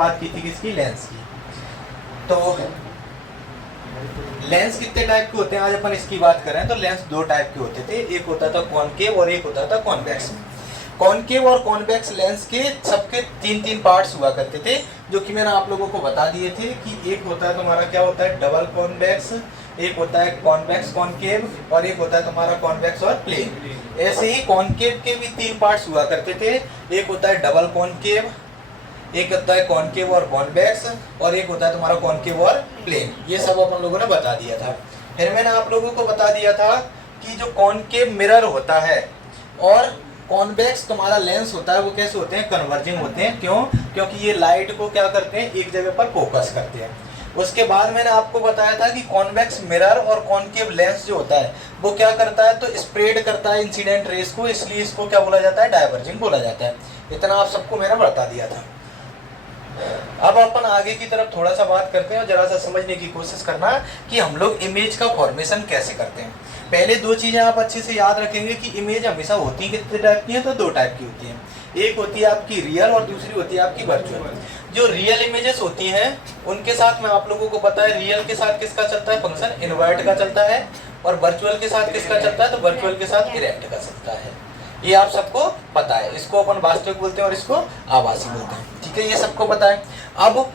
बात की थी किसकी, लेंस की। तो लेंस कितने टाइप के होते हैं, आज अपन इसकी बात करें तो लेंस दो टाइप के होते थे, एक होता था कॉनकेव और एक होता था कॉन्वेक्स। कॉनकेव और कॉन्वेक्स लेंस के सबके तीन तीन पार्ट्स हुआ करते थे, जो कि मैंने आप लोगों को बता दिए थे कि एक होता है तुम्हारा क्या होता है डबल कॉन्वेक्स, एक होता है कॉन्वेक्स कॉनकेव और एक होता है तुम्हारा कॉन्वेक्स और प्लेन। ऐसे ही कॉनकेव के भी तीन पार्ट्स हुआ करते थे, एक होता है डबल कॉनकेव, एक होता है कॉनकेव और कॉन्वेक्स और एक होता है तुम्हारा कॉनकेव और प्लेन। ये सब अपन लोगों ने बता दिया था। फिर मैंने आप लोगों को बता दिया था कि जो कॉनकेव मिरर होता है और कॉन्वेक्स तुम्हारा लेंस होता है वो कैसे होते हैं, कन्वर्जिंग होते हैं। क्यों? क्योंकि ये लाइट को क्या करते हैं, एक जगह पर फोकस करते हैं। उसके बाद मैंने आपको बताया था कि कॉन्वेक्स मिरर और कॉनकेव लेंस जो होता है वो क्या करता है, तो स्प्रेड करता है इंसिडेंट रेस को, इसलिए इसको क्या बोला जाता है, डाइवर्जिंग बोला जाता है। इतना आप सबको मैंने बता दिया था। अब अपन आगे की तरफ थोड़ा सा बात करते हैं और जरा सा समझने की कोशिश करना कि हम लोग इमेज का फॉर्मेशन कैसे करते हैं। पहले दो चीजें आप अच्छे से याद रखेंगे कि इमेज हमेशा होती कितने टाइप की है, तो दो टाइप की होती है। एक होती है आपकी रियल और दूसरी होती है आपकी वर्चुअल। जो रियल इमेजेस होती हैं उनके साथ में आप लोगों को पता है रियल के साथ किसका चलता है, फंक्शन इनवर्ट का चलता है, और वर्चुअल के साथ किसका चलता है, तो वर्चुअल के साथ इरेक्ट का चलता है। ये आप सबको पता है। इसको अपन वास्तविक बोलते हैं और इसको आभासी बोलते हैं। ठीक है, ये सबको पता है। अब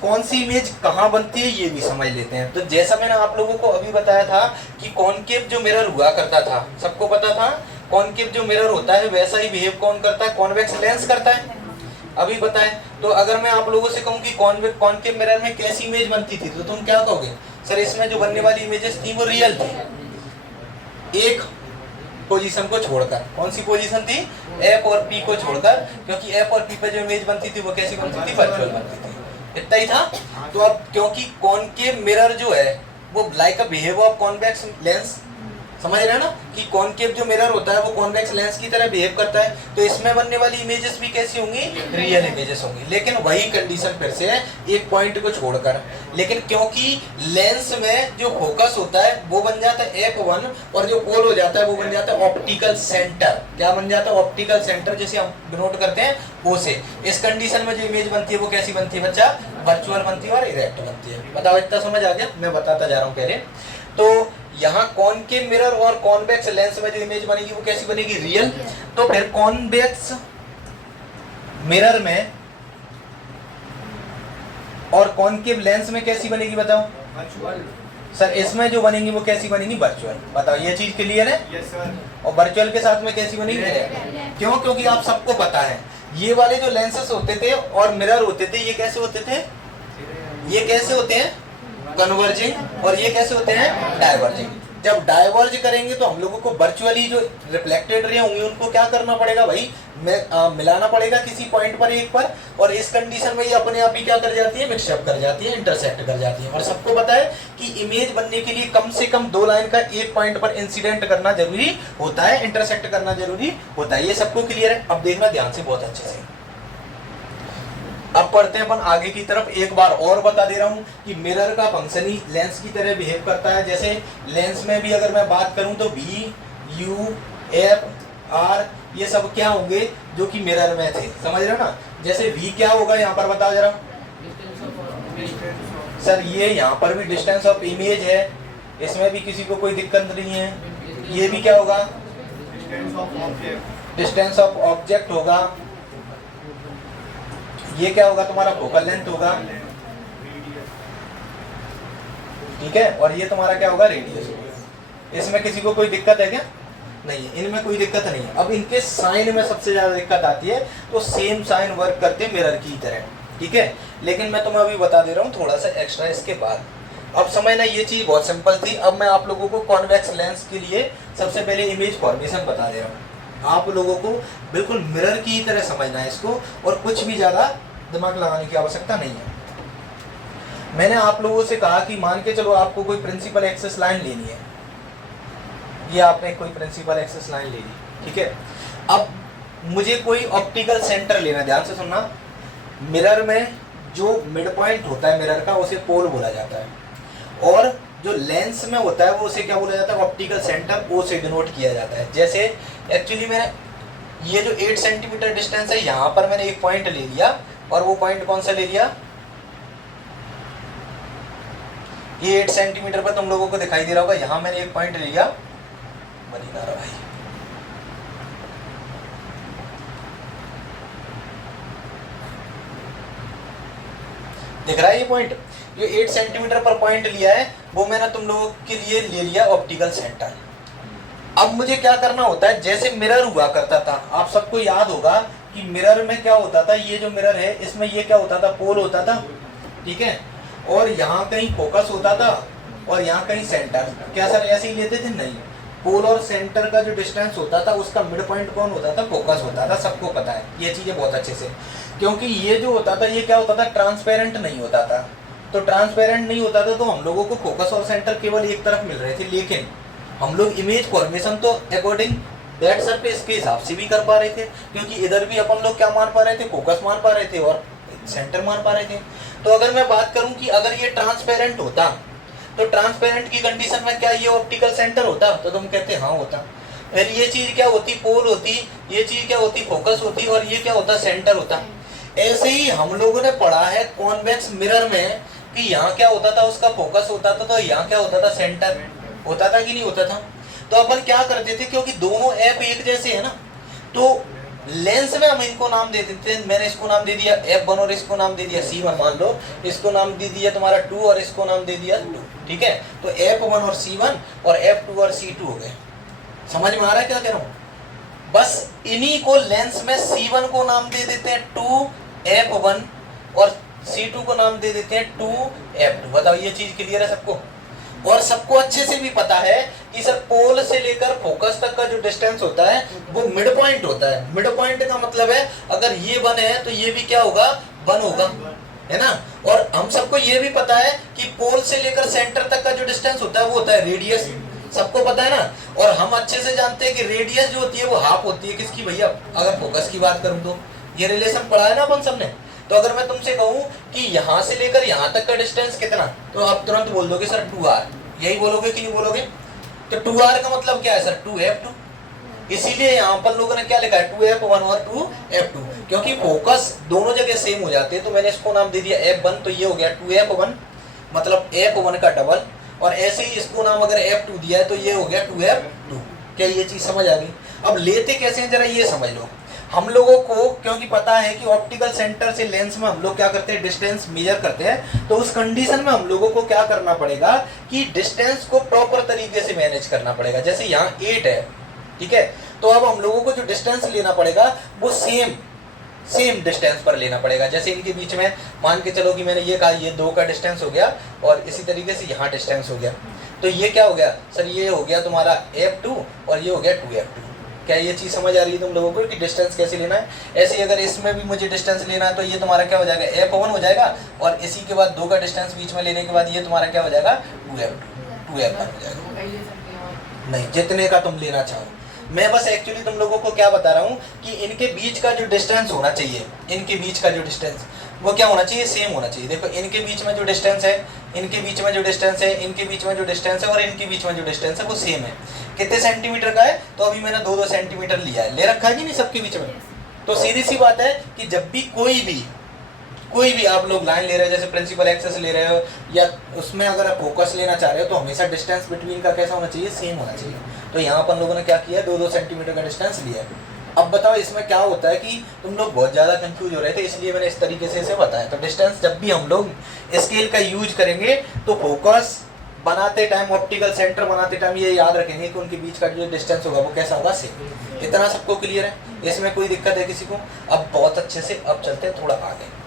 कौन सी इमेज कहाँ बनती है ये भी समझ लेते हैं। तो जैसा मैंने आप लोगों को अभी बताया था कि कॉनकेव जो मिरर हुआ करता था, सबको पता था कॉनकेव जो मिरर होता है वैसा ही बिहेव कौन करता है, कॉन्वेक्स लेंस करता है। अभी बताएं तो अगर मैं आप लोगों से कहूँ कि कॉनकेव मिरर में कैसी इमेज बनती थी तो तुम क्या कहोगे, सर इसमें जो बनने वाली इमेजेस थी वो रियल थी, एक पोजीशन को छोड़कर। कौन सी पोजीशन थी, एफ और पी को छोड़कर, क्योंकि एफ और पी पे जो इमेज बनती थी वो कैसी बनती थी, वर्चुअल बनती थी। इतना ही था। तो अब क्योंकि कॉनकेव मिरर जो है वो like a behave of convex lens, समझ रहे हैं ना कि कॉनकेव जो मिरर होता है वो कॉन्वेक्स लेंस की तरह बिहेव करता है, तो इसमें बनने वाली इमेजेस भी कैसी होंगी, रियल इमेजेस होंगी। लेकिन वही कंडीशन फिर से है एक पॉइंट को छोड़कर। लेकिन क्योंकि लेंस में जो फोकस होता है वो बन जाता है F1 और जो पोल हो जाता है वो बन जाता है ऑप्टिकल सेंटर। क्या बन जाता है, ऑप्टिकल सेंटर, जिसे हम डिनोट करते हैं O से। इस कंडीशन में जो इमेज बनती है वो कैसी बनती है बच्चा, वर्चुअल बनती है और इरेक्ट बनती है। बताओ इतना समझ आ गया, मैं बताता जा रहा हूँ पहले। तो यहाँ कॉनकेव मिरर और कॉन्वेक्स लेंस में जो इमेज बनेगी वो कैसी बनेगी, रियल। तो फिर कॉन्वेक्स मिरर में और कॉनकेव लेंस में कैसी बनेगी बताओ, वर्चुअल। सर इसमें जो बनेगी वो कैसी बनेगी, वर्चुअल। बताओ ये चीज क्लियर है? Yes sir. और वर्चुअल के साथ में कैसी बनेगी, क्यों? क्योंकि आप सबको पता है ये वाले जो लेंसेस होते थे और मिरर होते थे ये कैसे होते थे, ये कैसे होते हैं, कन्वर्जिंग, और ये कैसे होते हैं, डाइवर्जिंग। जब डाइवर्ज करेंगे तो हम लोगों को वर्चुअली जो रिफ्लेक्टेड रे होंगी उनको क्या करना पड़ेगा भाई, मिलाना पड़ेगा किसी पॉइंट पर एक पर, और इस कंडीशन में ये अपने आप ही क्या कर जाती है, मिक्सअप कर जाती है, इंटरसेक्ट कर जाती है। और सबको पता है कि इमेज बनने के लिए कम से कम दो लाइन का एक पॉइंट पर इंसिडेंट करना जरूरी होता है, इंटरसेक्ट करना जरूरी होता है। ये सबको क्लियर है? अब देखना ध्यान से बहुत अच्छे से। अब पढ़ते हैं अपन आगे की तरफ। एक बार और बता दे रहा हूं कि मिरर का फंक्शन ही लेंस की तरह बिहेव करता है। जैसे लेंस में भी अगर मैं बात करूं तो V, U, F, R ये सब क्या होंगे जो कि मिरर में थे, समझ रहे हो ना। जैसे V क्या होगा यहाँ पर बताओ जरा सर, ये यहाँ पर भी डिस्टेंस ऑफ इमेज है, इसमें भी किसी को कोई दिक्कत नहीं है। ये भी क्या होगा, डिस्टेंस ऑफ ऑब्जेक्ट होगा। ये क्या होगा, तुम्हारा फोकल लेंथ होगा, ठीक है। और ये तुम्हारा क्या होगा, रेडियस होगा। इसमें किसी को कोई दिक्कत है क्या, नहीं है, इनमें कोई दिक्कत नहीं है। अब इनके साइन में सबसे ज्यादा दिक्कत आती है, तो सेम साइन वर्क करते हैं मिरर की तरह, ठीक है। लेकिन मैं तुम्हें अभी बता दे रहा हूँ थोड़ा सा एक्स्ट्रा इसके बाद। अब समझना, ये चीज बहुत सिंपल थी। अब मैं आप लोगों को कॉन्वेक्स लेंस के लिए सबसे पहले इमेज फॉर्मेशन बता दे रहा हूँ। आप लोगों को बिल्कुल मिरर की तरह समझना है इसको, और कुछ भी ज्यादा दिमाग लगाने की आवश्यकता नहीं है। मैंने आप लोगों से कहा कि मान के चलो आपको कोई प्रिंसिपल एक्सेस लाइन लेनी है, ये आपने कोई प्रिंसिपल एक्सेस लाइन ले ली, ठीक है। अब मुझे कोई ऑप्टिकल सेंटर लेना, ध्यान से सुनना। मिरर में जो मिड पॉइंट होता है मिरर का उसे पोल बोला जाता है, और जो लेंस में होता है वो उसे क्या बोला जाता है, ऑप्टिकल सेंटर, ओ से डिनोट किया जाता है। जैसे एक्चुअली मैंने ये जो 8 सेंटीमीटर डिस्टेंस है यहाँ पर मैंने एक पॉइंट ले लिया, और वो पॉइंट कौन सा ले लिया, ये 8 सेंटीमीटर पर तुम लोगों को दिखाई दे रहा होगा, यहाँ मैंने एक पॉइंट लिया, बन ही ना रहा भाई, दिख रहा है ये पॉइंट, जो 8 सेंटीमीटर पर पॉइंट लिया है वो मैंने तुम लोगों के लिए ले लिया ऑप्टिकल सेंटर। अब मुझे क्या करना होता है, जैसे मिरर हुआ करता था, आप सबको याद होगा कि मिरर में क्या होता था, ये जो मिरर है इसमें ये क्या होता था, पोल होता था, ठीक है, और यहाँ कहीं फोकस होता था और यहाँ कहीं सेंटर। क्या सर ऐसे ही लेते थे? नहीं, पोल और सेंटर का जो डिस्टेंस होता था उसका मिड पॉइंट कौन होता था, फोकस होता था, सबको पता है ये चीजें बहुत अच्छे से, क्योंकि ये जो होता था ये क्या होता था, ट्रांसपेरेंट नहीं होता था, तो ट्रांसपेरेंट नहीं होता था तो हम लोगों को फोकस और सेंटर केवल एक तरफ मिल रहे थे, लेकिन हम लोग इमेज फॉर्मेशन तो अकॉर्डिंग दैट सरफेस के हिसाब से भी कर पा रहे थे, क्योंकि इधर भी अपन लोग क्या मान पा रहे थे, फोकस मान पा रहे थे और सेंटर मान पा रहे थे। तो अगर मैं बात करूं कि अगर ये ट्रांसपेरेंट होता तो ट्रांसपेरेंट की कंडीशन में क्या ये ऑप्टिकल सेंटर होता, तो तुम कहते हाँ होता। फिर ये चीज क्या होती, पोल होती, ये चीज क्या होती, फोकस होती, और ये क्या होता, सेंटर होता। ऐसे ही हम लोगों ने पढ़ा है कॉन्वेक्स मिरर में कि यहाँ क्या होता था, उसका फोकस होता था, तो यहाँ क्या होता था, सेंटर होता था कि नहीं होता था। तो अपन क्या करते थे, क्योंकि दोनों ऐप एक जैसे है ना, तो लेंस में हम इनको नाम दे देते हैं। मैंने इसको नाम दे दिया F1 और इसको नाम दे दिया C1, मान लो इसको नाम दे दिया तुम्हारा 2 और इसको नाम दे दिया 2, ठीक है। तो F1 और C1 और F2 और C2 हो गए। समझ में आ रहा है क्या कह रहा हूँ? बस इन्हीं को लेंस में C1 को नाम दे देते हैं 2F1 और C2 को नाम दे देते हैं 2F2। बताओ ये चीज क्लियर है सबको? और सबको अच्छे से भी पता है कि सर पोल से लेकर फोकस तक का जो डिस्टेंस होता है वो मिड पॉइंट होता है। मिड पॉइंट का मतलब है अगर ये 1 है तो ये भी क्या होगा, 1 होगा, है ना। और हम सबको ये भी पता है कि पोल से लेकर सेंटर तक का जो डिस्टेंस होता है वो होता है रेडियस, सबको पता है ना। और हम अच्छे से जानते हैं कि रेडियस जो होती है वो हाफ होती है किसकी भैया, अगर फोकस की बात करूं तो ये रिलेशन पढ़ा है ना अपन सबने। तो अगर मैं तुमसे कहूं कि यहाँ से लेकर यहाँ तक का डिस्टेंस कितना, तो आप तुरंत बोल दोगे सर 2r, यही बोलोगे कि नहीं बोलोगे? तो 2r का मतलब क्या है सर, 2f2। इसीलिए यहाँ पर लोगों ने क्या लिखा है, 2f1 और 2f2, क्योंकि फोकस दोनों जगह सेम हो जाते हैं। तो मैंने इसको नाम दे दिया f1, तो ये हो गया 2f1 मतलब f1 का डबल, और ऐसे ही इसको नाम अगर f2 दिया है तो ये हो गया 2f2। क्या ये चीज समझ आ गई? अब लेते कैसे हैं जरा ये समझ लो। हम लोगों को क्योंकि पता है कि ऑप्टिकल सेंटर से लेंस में हम लोग क्या करते हैं, डिस्टेंस मेजर करते हैं, तो उस कंडीशन में हम लोगों को क्या करना पड़ेगा कि डिस्टेंस को प्रॉपर तरीके से मैनेज करना पड़ेगा। जैसे यहाँ 8 है, ठीक है, तो अब हम लोगों को जो डिस्टेंस लेना पड़ेगा वो सेम डिस्टेंस पर लेना पड़ेगा। जैसे इनके बीच में मान के चलो कि मैंने ये कहा ये 2 का डिस्टेंस हो गया और इसी तरीके से यहाँ डिस्टेंस हो गया, तो ये क्या हो गया सर, ये हो गया तुम्हारा f2 और ये हो गया 2f2। क्या ये चीज समझ आ रही है तुम लोगों को कि डिस्टेंस कैसे लेना है? ऐसे ही अगर इसमें भी मुझे डिस्टेंस लेना है तो ये तुम्हारा क्या हो जाएगा, f1 हो जाएगा, और इसी के बाद 2 का डिस्टेंस बीच में लेने के बाद ये तुम्हारा क्या हो जाएगा, 2f1 हो जाएगा। नहीं, जितने का तुम लेना चाहो। मैं बस एक्चुअली तुम लोगों को क्या बता रहा हूँ कि इनके बीच का जो डिस्टेंस होना चाहिए, इनके बीच का जो डिस्टेंस वो क्या होना चाहिए, सेम होना चाहिए। देखो इनके बीच में जो डिस्टेंस है, इनके बीच में जो डिस्टेंस है, इनके बीच में जो डिस्टेंस है और इनके बीच में जो डिस्टेंस है वो सेम है। कितने सेंटीमीटर का है, तो अभी मैंने 2-2 सेंटीमीटर लिया है, ले रखा है कि नहीं सबके बीच में। तो सीधी सी बात है कि जब भी कोई भी आप लोग लाइन ले रहे हो, जैसे प्रिंसिपल एक्सेस ले रहे हो या उसमें अगर आप फोकस लेना चाह रहे हो, तो हमेशा डिस्टेंस बिटवीन का कैसा होना चाहिए, सेम होना चाहिए। तो यहाँ पर लोगों ने क्या किया, 2-2 सेंटीमीटर का डिस्टेंस लिया है। अब बताओ इसमें क्या होता है कि तुम लोग बहुत ज़्यादा कंफ्यूज हो रहे थे, इसलिए मैंने इस तरीके से इसे बताया। तो डिस्टेंस जब भी हम लोग स्केल का यूज करेंगे तो फोकस बनाते टाइम, ऑप्टिकल सेंटर बनाते टाइम ये याद रखेंगे कि उनके बीच का जो डिस्टेंस होगा वो कैसा होगा, सेम। इतना सबको क्लियर है? इसमें कोई दिक्कत है किसी को? अब बहुत अच्छे से अब चलते हैं थोड़ा आगे।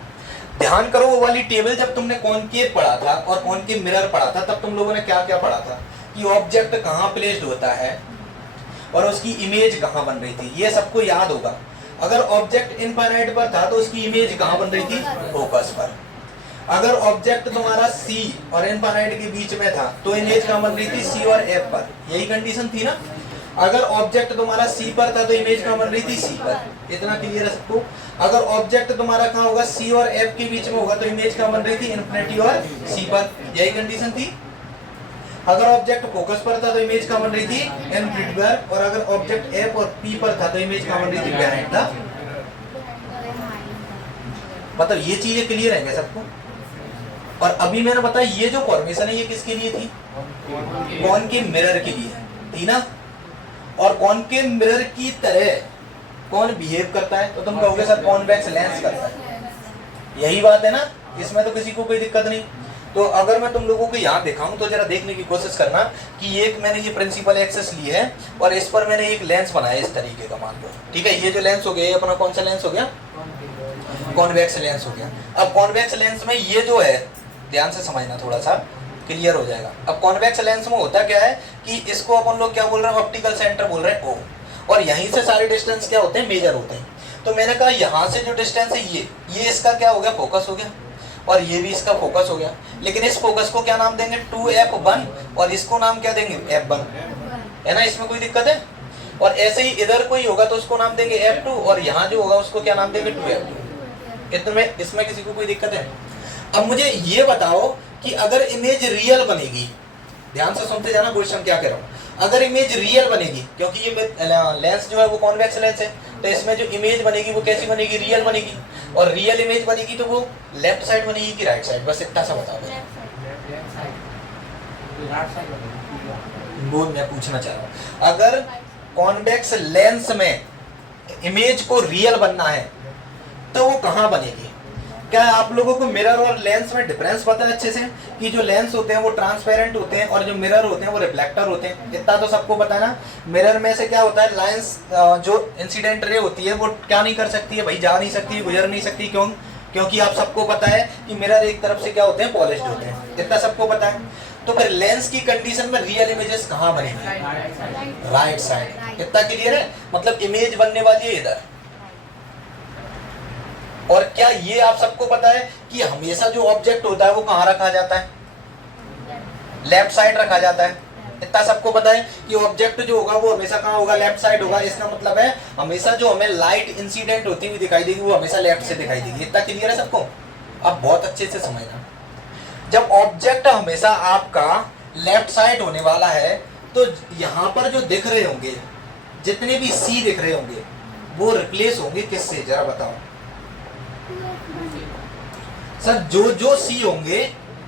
ध्यान करो वो वाली टेबल जब तुमने कॉनकेव पढ़ा था और कॉनकेव मिरर पढ़ा था, तब तुम लोगों ने क्या क्या पढ़ा था कि ऑब्जेक्ट कहाँ प्लेस्ड होता है और उसकी इमेज कहाँ बन रही थी, ये सबको याद होगा। अगर ऑब्जेक्ट इनफाइनाइट पर था तो उसकी इमेज कहाँ बन रही थी, फोकस पर। अगर ऑब्जेक्ट तुम्हारा C और इनफाइनाइट के बीच में था तो इमेज कहाँ बन रही थी, C और F पर। यही कंडीशन थी ना। अगर ऑब्जेक्ट तुम्हारा C पर था तो इमेज कहाँ बन रही थी, C पर। इतना क्लियर है सबको? अगर ऑब्जेक्ट तुम्हारा कहाँ होगा, C और F के बीच में होगा तो इमेज कहाँ बन रही थी, इन्फिनिटी और C पर। यही कंडीशन थी। अगर ऑब्जेक्ट फोकस पर था तो इमेज कहाँ बन रही थी, इन्फिनिटी पर। और अगर ऑब्जेक्ट F और P पर था तो इमेज कहाँ बन रही थी, बिहाइंड द। मतलब ये चीजें क्लियर है क्या सबको? और अभी मैंने बताया ये जो फॉर्मेशन है ये किसके लिए थी? कॉनकेव मिरर के लिए थी ना। और कॉनकेव मिरर की तरह कौन बिहेव करता है? तो तुम कहोगे सर कॉन्वेक्स लेंस करता है, यही बात है ना, इसमें तो किसी को कोई दिक्कत नहीं। तो अगर मैं तुम लोगों को यहाँ दिखाऊं तो जरा देखने की कोशिश करना कि एक मैंने ये प्रिंसिपल एक्सेस ली है और इस पर मैंने एक लेंस बनाया इस तरीके का, मान लो, ठीक है। ये जो लेंस हो गया ये अपना कौन सा लेंस हो गया? कॉन्वेक्स लेंस हो गया। अब कॉन्वेक्स लेंस में ये जो है, ध्यान से समझना, थोड़ा सा क्लियर हो जाएगा। अब कॉन्वेक्स लेंस में होता क्या है कि इसको अपन लोग क्या बोल रहे हैं? ऑप्टिकल सेंटर बोल रहे हैं ओ, और यहीं से सारे डिस्टेंस क्या होते हैं? मेजर होते हैं। तो मैंने कहा यहाँ से जो डिस्टेंस है ये इसका क्या हो गया? फोकस हो गया, और ये भी इसका फोकस हो गया। लेकिन इस फोकस को क्या नाम देंगे? 2f1, और इसको नाम क्या देंगे? f1, है ना, इसमें कोई दिक्कत है? और ऐसे ही इधर कोई होगा तो उसको नाम देंगे f2, और यहाँ जो होगा उसको क्या नाम देंगे? 2f2। इसमें किसी को कोई दिक्कत है? अब मुझे ये बताओ कि अगर इमेज रियल बनेगी, ध्यान से सुनते जाना क्वेश्चन क्या कह रहा हूँ। अगर इमेज रियल बनेगी, क्योंकि ये लेंस जो है वो कॉन्वेक्स लेंस है, तो इसमें जो इमेज बनेगी वो कैसी बनेगी? रियल बनेगी। और रियल इमेज बनेगी तो वो लेफ्ट साइड बनेगी कि राइट साइड? बस इतना सा बताओ। वो मैं पूछना चाह रहा हूँ, अगर कॉन्वेक्स लेंस में इमेज को रियल बनना है तो वो कहाँ बनेगी? क्या आप लोगों को मिरर और लेंस में डिफरेंस पता है अच्छे से कि जो लेंस होते हैं वो ट्रांसपेरेंट होते हैं और जो मिरर होते हैं वो रिफ्लेक्टर होते हैं? इतना तो सबको पता है ना। मिरर में से क्या होता है? लेंस जो इंसिडेंट रे होती है वो क्या नहीं कर सकती है भाई? जा नहीं सकती, गुजर नहीं सकती। क्यों? क्योंकि आप सबको पता है कि मिरर एक तरफ से क्या होते हैं? पॉलिश्ड होते हैं। इतना सबको पता है। तो फिर लेंस की कंडीशन में रियल इमेजेस कहाँ बनेंगी? Right side. इतना क्लियर है? मतलब इमेज बनने वाली है इधर। और क्या ये आप सबको पता है कि हमेशा जो ऑब्जेक्ट होता है वो कहाँ रखा जाता है? लेफ्ट साइड रखा जाता है। इतना सबको पता है कि ऑब्जेक्ट जो होगा वो हमेशा कहाँ होगा? लेफ्ट साइड होगा। इसका मतलब है हमेशा जो हमें लाइट इंसिडेंट होती हुई दिखाई देगी वो हमेशा लेफ्ट से दिखाई देगी। इतना क्लियर है सबको? अब बहुत अच्छे से समझना, जब ऑब्जेक्ट हमेशा आपका लेफ्ट साइड होने वाला है तो यहाँ पर जो दिख रहे होंगे, जितने भी सी दिख रहे होंगे, वो रिप्लेस होंगे किससे? जरा बताओ सर। जो सी होंगे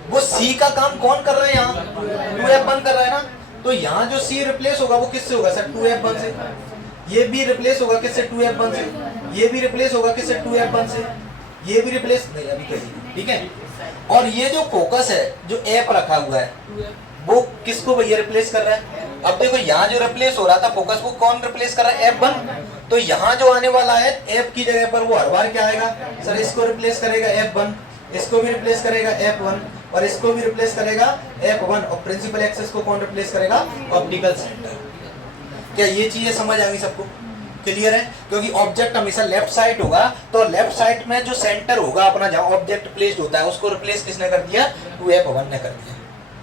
वो सी का काम कौन कर रहा है? यहाँ 2f1 कर रहा है ना। तो यहाँ जो सी रिप्लेस होगा वो किससे होगा सर? 2f1 से। ये भी रिप्लेस होगा किससे? 2f1 से। ये भी रिप्लेस होगा किससे? 2f1 से। ये भी रिप्लेस नहीं अभी कहीं, ठीक है। और ये जो फोकस है, जो एफ रखा हुआ है, वो किसको भैया रिप्लेस कर रहा है? अब देखो यहाँ जो रिप्लेस हो रहा था फोकस, वो कौन रिप्लेस कर रहा है? f1। तो यहाँ जो आने वाला है f की जगह पर वो हर बार क्या आएगा सर? इसको रिप्लेस करेगा f1, इसको भी रिप्लेस करेगा f1, और इसको भी रिप्लेस करेगा f1, और प्रिंसिपल एक्सेस को कौन रिप्लेस करेगा? Optical centre. क्या ये चीजें समझ आ गई सबको? क्लियर है? क्योंकि ऑब्जेक्ट हमेशा लेफ्ट साइड होगा, तो लेफ्ट साइड में जो सेंटर होगा अपना, जहां ऑब्जेक्ट प्लेस्ड होता है, उसको रिप्लेस किसने कर दिया? 2f1 ने कर दिया।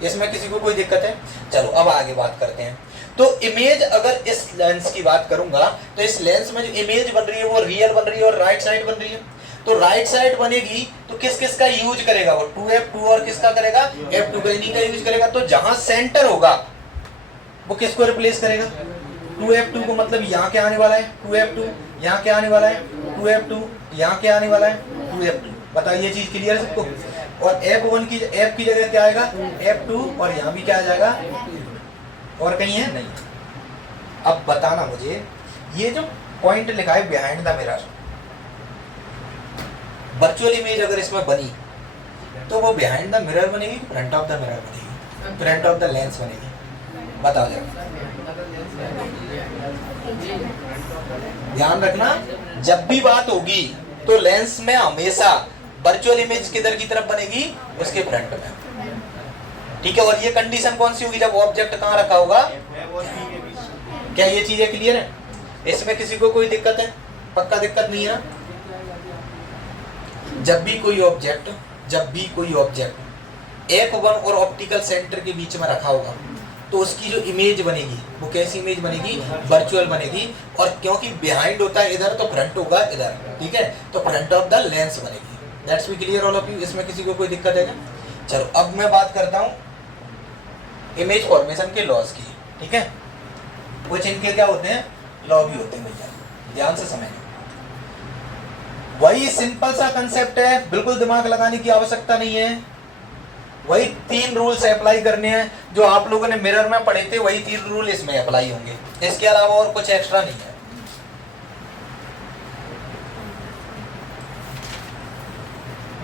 इसमें किसी को कोई दिक्कत है? चलो अब आगे बात करते हैं। तो इमेज अगर इस लेंस की बात करूंगा तो इस लेंस में जो इमेज बन रही है वो रियल बन रही है और राइट साइड बन रही है। तो राइट साइड बनेगी तो किस किस का यूज करेगा वो? 2f2 और किसका करेगा? f2 का, इन्हीं का यूज करेगा। तो जहां सेंटर होगा वो किसको रिप्लेस करेगा? 2f2 को। मतलब यहाँ क्या आने वाला है? 2f2। यहाँ क्या आने वाला है? 2f2। यहाँ क्या आने वाला है? 2f2। बताइए ये चीज क्लियर है सबको? और f1 की f की जगह क्या आएगा? f2, और यहाँ भी क्या आ जाएगा? और कहीं है? नहीं। अब बताना मुझे, ये जो पॉइंट लिखा है behind the mirror, virtual image अगर इसमें बनी तो वो बिहाइंड द मिरर बनेगी, फ्रंट ऑफ द मिरर बनेगी, फ्रंट ऑफ द लेंस बनेगी? बताओ जरा। ध्यान रखना, जब भी बात होगी तो लेंस में हमेशा वर्चुअल इमेज किधर की तरफ बनेगी? उसके फ्रंट में, ठीक है। और ये कंडीशन कौन सी होगी? जब ऑब्जेक्ट कहाँ रखा होगा? क्या ये चीजें क्लियर है? इसमें किसी को कोई दिक्कत है? पक्का दिक्कत नहीं है ना? जब भी कोई ऑब्जेक्ट f1 और ऑप्टिकल सेंटर के बीच में रखा होगा तो उसकी जो इमेज बनेगी वो कैसी इमेज बनेगी? वर्चुअल बनेगी। और क्योंकि बिहाइंड होता है इधर तो फ्रंट होगा इधर, ठीक है। तो फ्रंट ऑफ द लेंस बनेगी। That's be clear all of you? इसमें किसी को कोई दिक्कत है क्या? चलो अब मैं बात करता हूँ इमेज फॉर्मेशन के लॉज की, ठीक है। कुछ इनके क्या होते हैं? लॉ भी होते हैं भैया, ध्यान से समझना। वही सिंपल सा कंसेप्ट है, बिल्कुल दिमाग लगाने की आवश्यकता नहीं है। वही 3 रूल्स अप्लाई करने हैं जो आप लोगों ने मिरर में पढ़े थे, वही 3 रूल इसमें अप्लाई होंगे, इसके अलावा और कुछ एक्स्ट्रा नहीं है।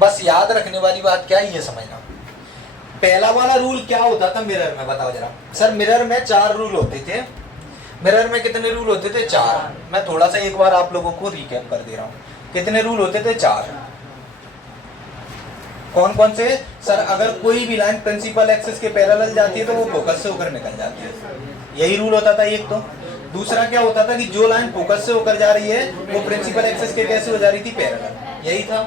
बस याद रखने वाली बात क्या है ये समझना। पहला वाला रूल क्या होता था मिरर में, बताओ जरा। सर मिरर में 4 रूल होते थे। मिरर में कितने रूल होते थे? 4। मैं थोड़ा सा एक बार आप लोगों को रिकैप कर दे रहा हूँ। कितने रूल होते थे? 4। कौन कौन से? सर अगर कोई भी लाइन प्रिंसिपल एक्सिस के पैरेलल जाती है तो वो फोकस से होकर निकल जाती है, यही रूल होता था एक। तो दूसरा क्या होता था कि जो लाइन फोकस से होकर जा रही है वो प्रिंसिपल एक्सिस के कैसे हो जा रही थी? पैरेलल, यही था।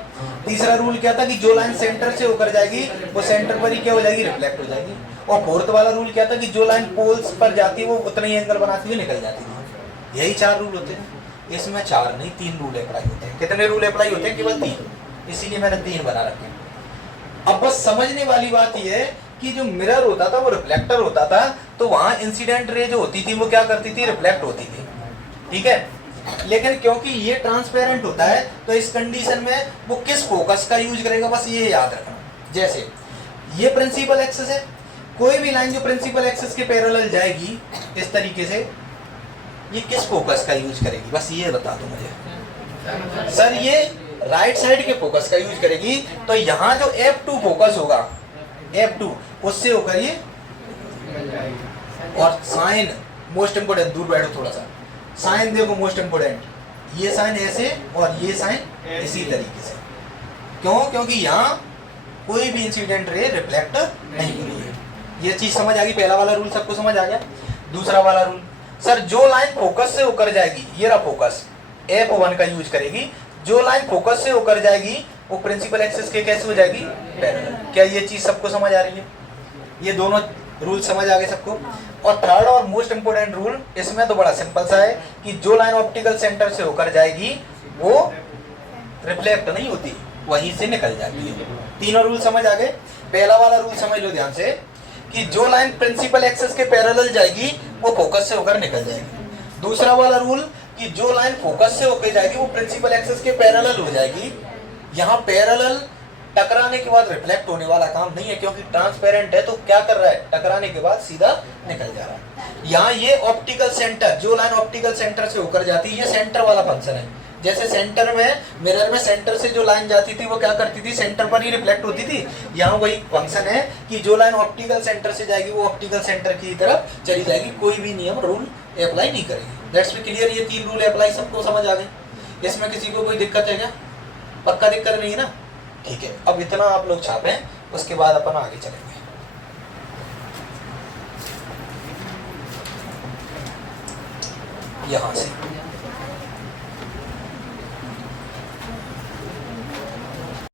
तीसरा रूल क्या था कि जो लाइन सेंटर से होकर जाएगी वो सेंटर पर ही क्या हो जाएगी? रिफ्लेक्ट हो जाएगी। और फोर्थ वाला रूल क्या था कि जो लाइन पोल्स पर जाती है वो उतना ही एंगल बनाती हुई निकल जाती थी। यही 4 रूल होते हैं। इसमें 4 नहीं 3 रूल अप्लाई होते हैं। कितने रूल अप्लाई होते हैं? केवल 3, इसीलिए मैंने 3 बना रखे हैं। अब बस समझने वाली बात यह है कि जो मिरर होता था वो रिफ्लेक्टर होता था, तो वहां इंसिडेंट रे जो होती थी वो क्या करती थी? रिफ्लेक्ट होती थी, ठीक है। लेकिन क्योंकि ये ट्रांसपेरेंट होता है तो इस कंडीशन में वो किस फोकस का यूज करेगा, बस ये याद रखना। जैसे ये प्रिंसिपल एक्सिस है, कोई भी लाइन जो प्रिंसिपल एक्सिस के पैरेलल जाएगी इस तरीके से, ये किस फोकस का यूज करेगी, बस ये बता दो मुझे। सर ये राइट साइड के फोकस का यूज करेगी। तो यहाँ जो F2 फोकस होगा, F2 उससे होकर ये, और साइन मोस्ट इंपोर्टेंट, दूर बैठो थोड़ा सा, साइन देखो मोस्ट इंपोर्टेंट, ये साइन ऐसे और ये साइन इसी तरीके से। क्यों? क्योंकि यहाँ कोई भी इंसिडेंट रे रिफ्लेक्ट नहीं हो रही है। ये चीज समझ आ गई? पहला वाला रूल सबको समझ आ गया। दूसरा वाला रूल, सर जो लाइन फोकस से होकर जाएगी, ये रहा फोकस, F1 का यूज करेगी। जो लाइन फोकस से होकर जाएगी वो प्रिंसिपल एक्सिस के कैसे हो जाएगी? पैरेलल। क्या ये चीज सबको समझ आ रही है? ये दोनों रूल समझ आ गए सबको? और थर्ड और मोस्ट इंपोर्टेंट रूल इसमें तो बड़ा सिंपल सा है कि जो लाइन ऑप्टिकल सेंटर से होकर जाएगी वो रिफ्लेक्ट नहीं होती, वहीं से निकल जाती है। तीनों रूल समझ आ गए? पहला वाला रूल समझ लो ध्यान से कि जो लाइन प्रिंसिपल एक्सिस के पैरेलल जाएगी वो फोकस से होकर निकल जाएगी। दूसरा वाला रूल कि जो लाइन फोकस से होकर जाएगी वो प्रिंसिपल एक्सिस के पैरेलल हो जाएगी। यहाँ पैरेलल टकराने के बाद रिफ्लेक्ट होने वाला काम नहीं है, क्योंकि ट्रांसपेरेंट है तो क्या कर रहा है? टकराने के बाद सीधा निकल जा रहा है। यहाँ ये ऑप्टिकल सेंटर, जो लाइन ऑप्टिकल सेंटर से होकर जाती है, ये सेंटर वाला फंक्शन है। जैसे सेंटर में, मिरर में सेंटर से जो लाइन जाती थी वो क्या करती थी? सेंटर पर ही रिफ्लेक्ट होती थी। यहाँ वही फंक्शन है कि जो लाइन ऑप्टिकल सेंटर से जाएगी वो ऑप्टिकल सेंटर की तरफ चली जाएगी, कोई भी नियम रूल अप्लाई नहीं करेगी। That's be clear? ये 3 रूल अप्लाई सबको समझ आ गए? इसमें किसी को कोई दिक्कत है क्या? पक्का दिक्कत नहीं है ना? ठीक है, अब इतना आप लोग छापें, उसके बाद अपन आगे चलेंगे। यहां से